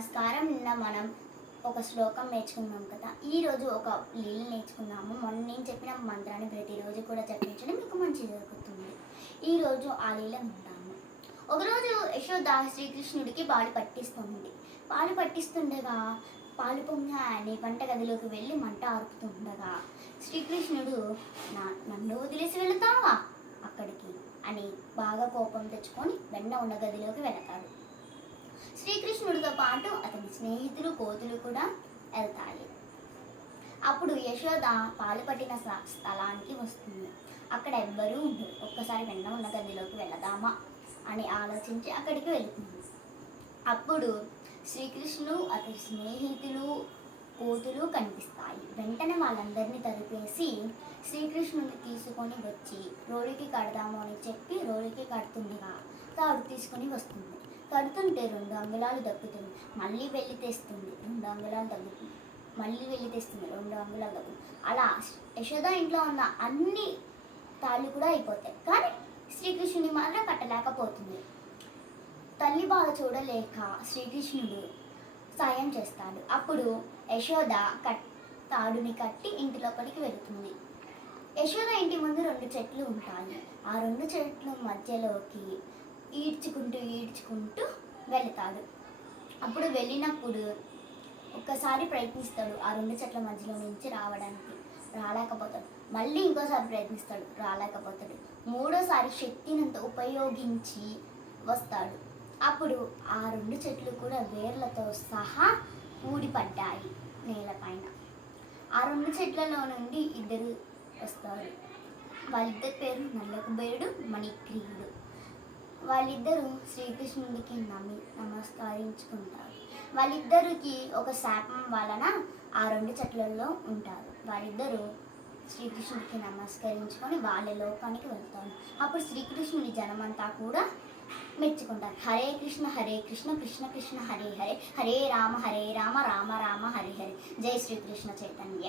నమస్కారం. నిన్న మనం ఒక శ్లోకం నేర్చుకున్నాం కదా. ఈరోజు ఒక లీల నేర్చుకున్నాము. మొన్న నేను చెప్పిన మంత్రాన్ని ప్రతిరోజు కూడా చెప్పించడం మీకు మంచి జరుగుతుంది. ఈరోజు ఆ లీల ఉంటాము. ఒకరోజు యశోద శ్రీకృష్ణుడికి పాలు పట్టిస్తుంది. పాలు పట్టిస్తుండగా పాలు పొంగని వంటగదిలోకి వెళ్ళి మంట ఆర్పుతుండగా శ్రీకృష్ణుడు నన్ను వదిలేసి వెళతావా అక్కడికి అని బాగా కోపం తెచ్చుకొని వెన్న ఉన్న గదిలోకి వెళతాడు. శ్రీకృష్ణుడితో పాటు అతని స్నేహితులు కోతులు కూడా వెళ్తాయి. అప్పుడు యశోద పాలు పట్టిన స్థలానికి వస్తుంది. అక్కడ ఎవ్వరూ ఉండరు. ఒక్కసారి వెన్న ఉన్న గదిలోకి వెళదామా అని ఆలోచించి అక్కడికి వెళుతుంది. అప్పుడు శ్రీకృష్ణుడు అతని స్నేహితులు కోతులు కనిపిస్తాయి. వెంటనే వాళ్ళందరినీ తరిపేసి శ్రీకృష్ణుని తీసుకొని వచ్చి రోలికి కడదాము అని చెప్పి రోలికి కడుతుండగా తాడు తీసుకొని వస్తుంది. కడుతుంటే 2 అంగుళాలు దక్కుతుంది. మళ్ళీ వెళ్ళి తెస్తుంది. 2 అంగుళాలు తగ్గుతుంది. మళ్ళీ వెళ్ళి తెస్తుంది. 2 అంగుళాలు తగ్గుతుంది. అలా యశోద ఇంట్లో ఉన్న అన్ని తాళ్ళు కూడా అయిపోతాయి. కానీ శ్రీకృష్ణుని మాత్రం కట్టలేకపోతుంది. తల్లి బాధ చూడలేక శ్రీకృష్ణుడు సాయం చేస్తాడు. అప్పుడు యశోద తాడుని కట్టి ఇంటి లోపలికి వెళుతుంది. యశోద ఇంటి ముందు 2 చెట్లు ఉంటాయి. ఆ 2 చెట్ల మధ్యలోకి ఈడ్చుకుంటూ వెళతాడు. అప్పుడు వెళ్ళినప్పుడు ఒక్కసారి ప్రయత్నిస్తాడు ఆ 2 చెట్ల మధ్యలో నుంచి రావడానికి, రాలేకపోతాడు. మళ్ళీ ఇంకోసారి ప్రయత్నిస్తాడు, రాలేకపోతాడు. 3వసారి శక్తినంత ఉపయోగించి వస్తాడు. అప్పుడు ఆ 2 చెట్లు కూడా వేర్లతో సహా ఊడిపడ్డాయి నేలపైన. ఆ 2 చెట్లలో నుండి 2 వస్తారు. వాళ్ళిద్దరి పేరు నల్లకుబేరుడు, మణిగ్రీవుడు. వాళ్ళిద్దరూ శ్రీకృష్ణుడికి నమస్కరించుకుంటారు. వాళ్ళిద్దరికి ఒక శాపం వలన ఆ 2 చెట్లలో ఉంటారు. వాళ్ళిద్దరూ శ్రీకృష్ణుడికి నమస్కరించుకొని వాళ్ళ లోకానికి వెళ్తారు. అప్పుడు శ్రీకృష్ణుడి జనమంతా కూడా మెచ్చుకుంటారు. హరే కృష్ణ కృష్ణ కృష్ణ హరే హరే, హరే రామ రామ రామ రామ హరే హరే. జై శ్రీకృష్ణ చైతన్య.